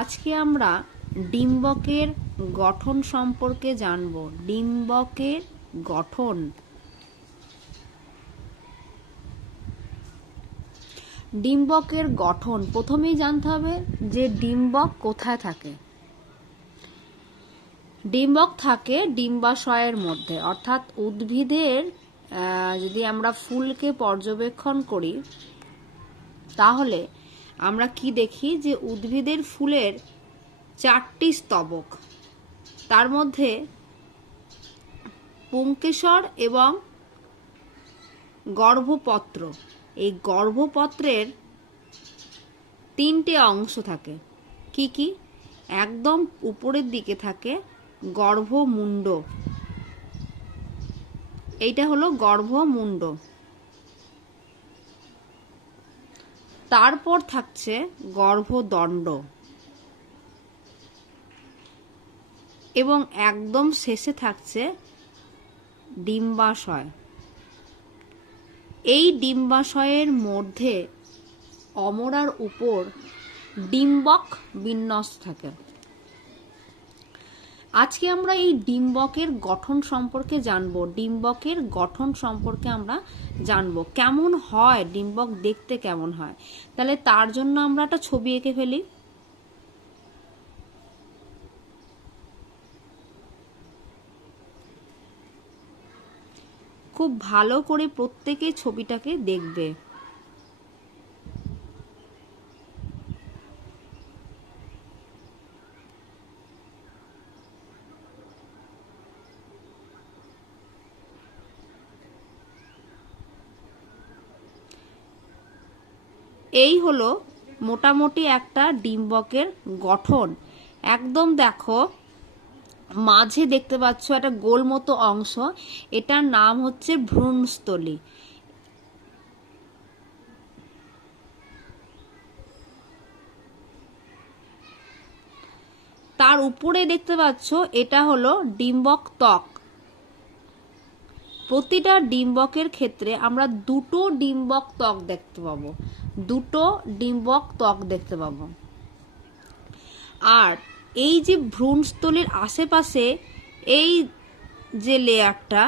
আজকে আমরা ডিম্বকের গঠন সম্পর্কে জানব। ডিম্বকের গঠন। ডিম্বকের গঠন প্রথমেই জানতে হবে যে ডিম্বক কোথায় থাকে। ডিম্বক থাকে ডিম্বাশয়ের মধ্যে, অর্থাৎ উদ্ভিদের যদি আমরা ফুলকে পর্যবেক্ষণ করি তাহলে আমরা কি দেখি যে উদ্ভিদের ফুলের 4টি স্তবক, তার মধ্যে পুংকেশর এবং গর্ভপত্র, এই গর্ভপত্রের 3টে অংশ থাকে। কি কি? একদম উপরের দিকে থাকে গর্ভমুণ্ড, এইটা হলো গর্ভমুণ্ড। তারপর থাকছে গর্ভদণ্ড এবং একদম শেষে থাকছে ডিম্বাশয়। এই ডিম্বাশয়ের মধ্যে অমরার উপর ডিম্বক বিন্যস্ত থাকে। আজকে আমরা এই ডিম্বকের গঠন সম্পর্কে জানবো। ডিম্বকের গঠন সম্পর্কে আমরা জানবো, কেমন হয় ডিম্বক, দেখতে কেমন হয়। তাহলে তার জন্য আমরা একটা ছবি এঁকে ফেলি। খুব ভালো করে প্রত্যেকে ছবিটাকে দেখবে। এই হলো মোটামুটি একটা ডিম্বকের গঠন। একদম দেখো মাঝে দেখতে পাচ্ছ একটা গোল মতো অংশ, এটার নাম হচ্ছে ভ্রূণস্থলী। তার উপরে দেখতে পাচ্ছ এটা হলো ডিম্বক ত্বক। প্রতিটা ডিম্বকের ক্ষেত্রে আমরা দুটো ডিম্বক ত্বক দেখতে পাবো, দুটো ডিম্বক ত্বক দেখতে পাবো। আর এই যে ভ্রূণস্থলীর আশেপাশে এই যে লেয়ারটা,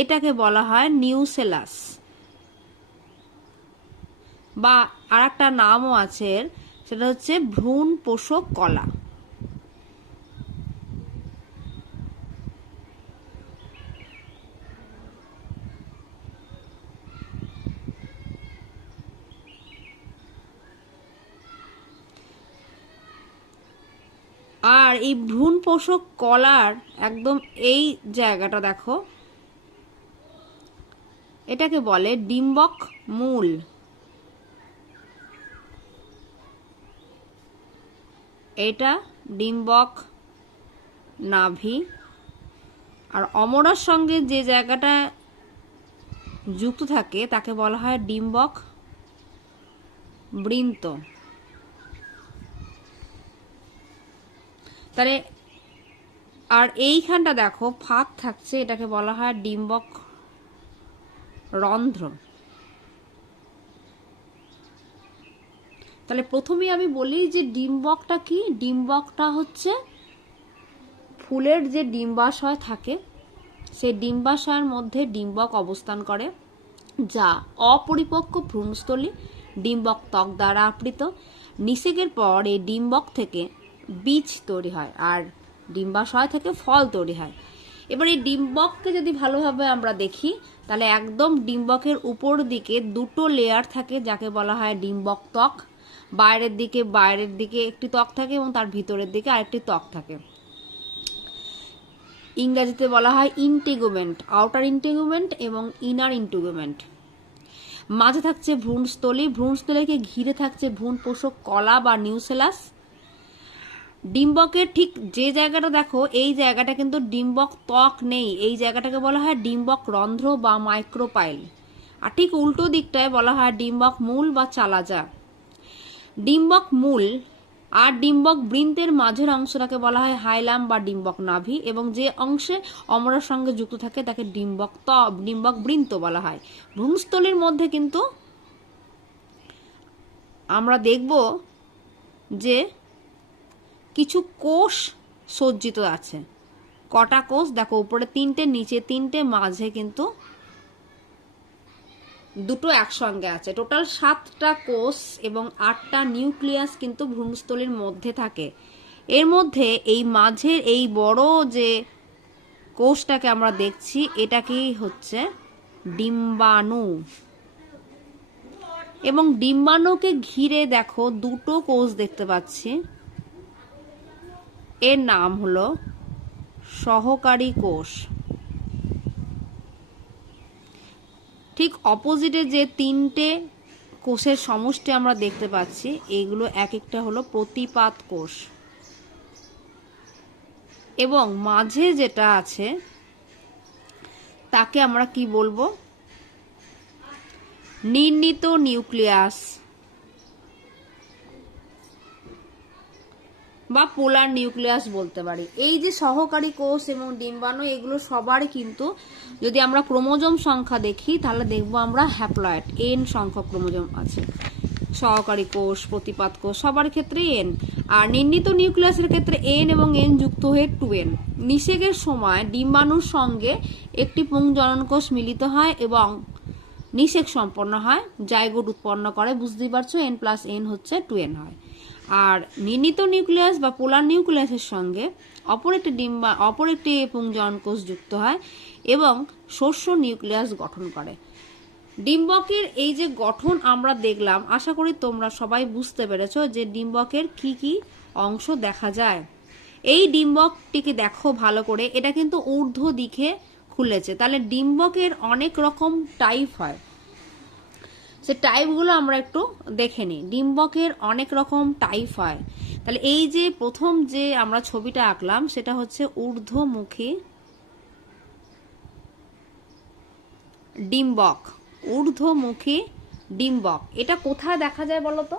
এটাকে বলা হয় নিউসেলাস, বা আর একটা নামও আছে, সেটা হচ্ছে ভ্রূণ পোষক কলা। আর এই ভ্রূণ পোষক কলার একদম এই জায়গাটা দেখো, এটাকে বলে ডিম্বক মূল। এটা ডিম্বক নাভি। আর অমরার সঙ্গে যে জায়গাটা যুক্ত থাকে তাকে বলা হয় ডিম্বক বৃন্ত। তাহলে আর এইখানটা দেখো ফাঁক থাকছে, এটাকে বলা হয় ডিম্বক রন্ধ্র। তাহলে প্রথমেই আমি বলি যে ডিম্বকটা কি। ডিম্বকটা হচ্ছে ফুলের যে ডিম্বাশয় থাকে, সেই ডিম্বাশয়ের মধ্যে ডিম্বক অবস্থান করে, যা অপরিপক্ক ভ্রূণস্থলী ডিম্বক ত্বক দ্বারা আবৃত। নিষেকের পর এই ডিম্বক থেকে বীজ তৈরি হয় আর ডিম্বাশয় থেকে ফল তৈরি হয়। এবার এই ডিম্বককে যদি ভালোভাবে আমরা দেখি তাহলে একদম ডিম্বকের উপর দিকে দুটো লেয়ার থাকে, যাকে বলা হয় ডিম্বক ত্বক। বাইরের দিকে একটি ত্বক থাকে এবং তার ভিতরের দিকে আরেকটি ত্বক থাকে। ইংরেজিতে বলা হয় ইন্টিগুমেন্ট, আউটার ইন্টিগুমেন্ট এবং ইনার ইন্টিগুমেন্ট। মাঝে থাকছে ভ্রূণস্থলী, ভ্রূণস্থলীকে ঘিরে থাকছে ভ্রূণ পোষক কলা বা নিউসেলাস। ডিম্বকের ঠিক যে জায়গাটা দেখো, এই জায়গাটা কিন্তু ডিম্বক ত্বক নেই, এই জায়গাটাকে বলা হয় ডিম্বক রন্ধ্র বা মাইক্রোপাইল। আর ঠিক উল্টো দিকটায় বলা হয় ডিম্বক মূল বা চালাজা। ডিম্বক মূল আর ডিম্বক বৃন্তের মাঝের অংশটাকে বলা হয় হাইলাম বা ডিম্বক নাভি, এবং যে অংশে অমরার সঙ্গে যুক্ত থাকে তাকে ডিম্বক বৃন্ত বলা হয়। ভ্রূণস্থলীর মধ্যে কিন্তু আমরা দেখব যে কিছু কোষ সজ্জিত আছে। কটা কোষ দেখো, উপরে 3টে, নিচে 3টে, মাঝে কিন্তু 2টো একসঙ্গে আছে। টোটাল 7টা কোষ এবং 8টা নিউক্লিয়াস কিন্তু ভ্রূণস্থলীর মধ্যে থাকে। এর মধ্যে এই মাঝের এই বড় যে কোষটাকে আমরা দেখছি, এটাকেই হচ্ছে ডিম্বাণু। এবং ডিম্বাণুকে ঘিরে দেখো 2টো কোষ দেখতে পাচ্ছি, এর নাম হলো সহকারী কোষ। ঠিক অপোজিটে যে 3টে কোষের সমষ্টি আমরা দেখতে পাচ্ছি, এগুলো এক একটা হলো প্রতিপাদ কোষ। এবং মাঝে যেটা আছে তাকে আমরা কি বলবো? নির্ণিত নিউক্লিয়াস বা পোলার নিউক্লিয়াস বলতে পারি। এই যে সহকারী কোষ এবং ডিম্বাণু, এগুলো সবারই কিন্তু যদি আমরা ক্রোমোজোম সংখ্যা দেখি তাহলে দেখবো আমরা হ্যাপ্লয়েড N সংখ্যক ক্রোমোজোম আছে। সহকারী কোষ, প্রতিপাদ কোষ সবার ক্ষেত্রে N, আর নির্ণিত নিউক্লিয়াসের ক্ষেত্রে N এবং N যুক্ত হয়ে 2N। নিষেকের সময় ডিম্বাণুর সঙ্গে একটি পুংজনন কোষ মিলিত হয় এবং নিষেক সম্পন্ন হয়, জাইগোট উৎপন্ন করে। বুঝতেই পারছো, N+N হচ্ছে 2N হয়। আর নির্ণিত নিউক্লিয়াস বা পোলার নিউক্লিয়াসের সঙ্গে অপর একটি পুংজনন কোষ যুক্ত হয় এবং শস্য নিউক্লিয়াস গঠন করে। ডিম্বকের এই যে গঠন আমরা দেখলাম, আশা করি তোমরা সবাই বুঝতে পেরেছো যে ডিম্বকের কি কি অংশ দেখা যায়। এই ডিম্বকটিকে দেখো ভালো করে, এটা কিন্তু ঊর্ধ্ব দিকে খুলেছে। তাহলে ডিম্বকের অনেক রকম টাইপ হয়, সে টাইপগুলো আমরা একটু দেখে নিই। ডিম্বকের অনেক রকম টাইপ হয়। তাহলে এই যে প্রথম যে আমরা ছবিটা আঁকলাম, সেটা হচ্ছে ঊর্ধ্বমুখী ডিম্বক। ঊর্ধ্বমুখী ডিম্বক এটা কোথায় দেখা যায় বলো তো?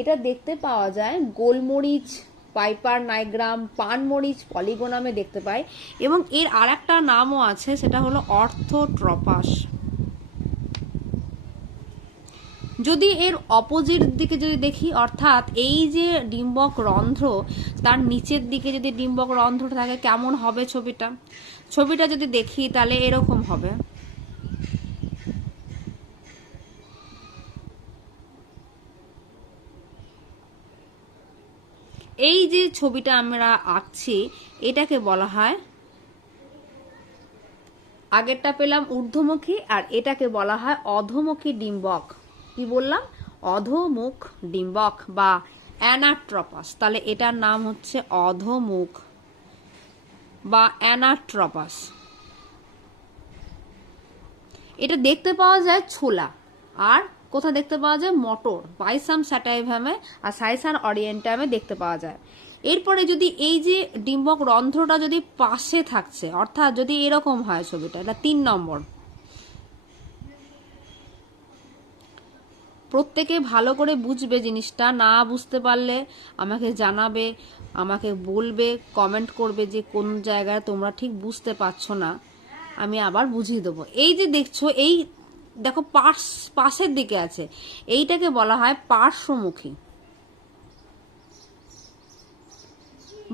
এটা দেখতে পাওয়া যায় গোলমরিচ, পাইপার নাইগ্রাম, পানমরিচ, পলিগোনামে দেখতে পাই। এবং এর আর একটা নামও আছে, সেটা হলো অর্থোট্রপাস। যদি এর অপোজিট দিকে যদি দেখি, অর্থাৎ এই যে ডিম্বক রন্ধ্র, তার নিচের দিকে যদি ডিম্বক রন্ধ্র থাকে, কেমন হবে ছবিটা যদি দেখি তাহলে এরকম হবে। এই যে ছবিটা আমরা আঁকছি, এটাকে বলা হয়, আগেরটা পেলাম ঊর্ধ্বমুখী, আর এটাকে বলা হয় অধোমুখী ডিম্বক। কি বললাম? অধোমুখ ডিম্বক বা অ্যানাট্রপাস। তাহলে এটার নাম হচ্ছে অধোমুখ বা অ্যানাট্রপাস। এটা দেখতে পাওয়া যায় ছোলা, আর কোথায় দেখতে পাওয়া যায়? মটর, পাইসাম স্যাটাইভামে আর সাইসান অরিয়েন্টামে দেখতে পাওয়া যায়। এরপরে যদি এই যে ডিম্বক রন্ধ্রটা যদি পাশে থাকছে, অর্থাৎ যদি এরকম হয় ছবিটা, এটা 3 নম্বর। প্রত্যেকে ভালো করে বুঝবে জিনিসটা, না বুঝতে পারলে আমাকে জানাবে, আমাকে বলবে, কমেন্ট করবে যে কোন জায়গায় তোমরা ঠিক বুঝতে পারছো না, আমি আবার বুঝিয়ে দেবো। এই যে দেখছো, এই দেখো পাশের দিকে আছে, এইটাকে বলা হয় পার্শ্বমুখী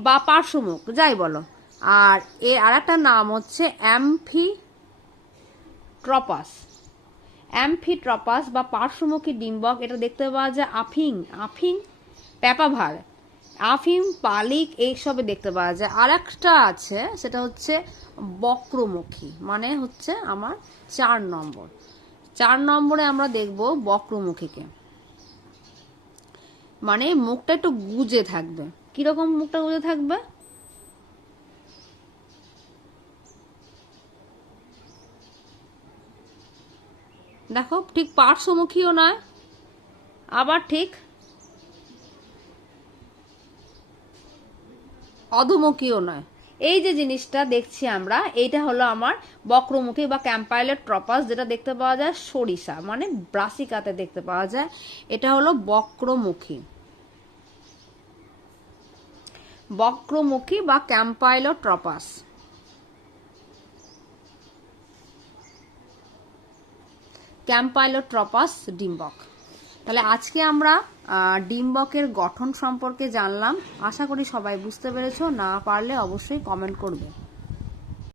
বা পার্শ্বমুখ, যাই বলো। আর এর আর একটা নাম হচ্ছে অ্যাম্ফিট্রপাস। অ্যাম্ফিট্রপাস বা পার্শ্বমুখী ডিম্বক, এটা দেখতে পাওয়া যায় আফিং, প্যাপাভার, আফিম, পালিক, এইসবে দেখতে পাওয়া যায়। আর একটা আছে, সেটা হচ্ছে বক্রমুখী, মানে হচ্ছে আমার 4 নম্বর। 4 নম্বরে আমরা দেখব বক্রমুখীকে, মানে মুখটা একটু গুজে থাকবে। কিরকম মুখটা গুজে থাকবে? দেখো, ঠিক পার্শ্বমুখীও নয়, আবার ঠিক অধোমুখীও নয়। এই যে জিনিসটা দেখছি আমরা, এইটা হলো আমার বক্রমুখী বা ক্যাম্পাইলোট্রপাস, যেটা দেখতে পাওয়া যায় সরিষা মানে ব্রাসিকাতে দেখতে পাওয়া যায়। এটা হলো বক্রমুখী বা ক্যাম্পাইলোট্রপাস। ক্যাম্পাইলোট্রপাস ডিম্বক। তাহলে আজকে আমরা ডিম্বকের গঠন সম্পর্কে জানলাম। আশা করি সবাই বুঝতে পেরেছো, না পারলে অবশ্যই কমেন্ট করবে।